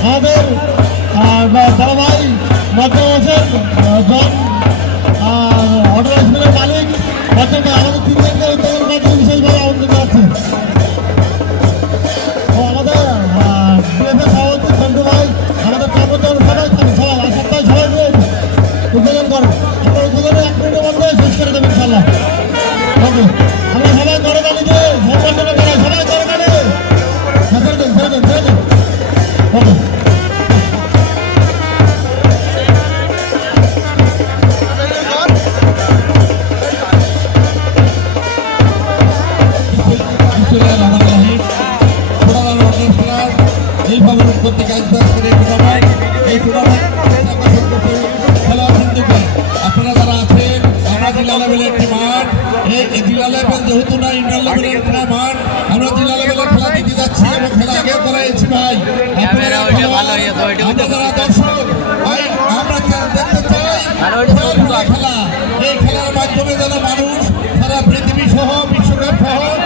আমাদের ধারাবাহিক মাধ্যমে জন অর্ডার স্কুলের মালিক অথবা আমাদের তিনজনকে বিশেষভাবে আমাদের আছে টুর্নামেন্ট খেলোয়াড় আপনারা যারা আছেন আমরা জেলা একটি মাঠ এই জেলা লেভেল যেহেতু না ইন্টার একটা মাঠ আমরা জেলা লেভেলে খেলা দিতে খেলা ভাই আপনারা যারা খেলা এই খেলার মাধ্যমে যেন মানুষ সারা পৃথিবী সহ বিশ্বকাপ সহ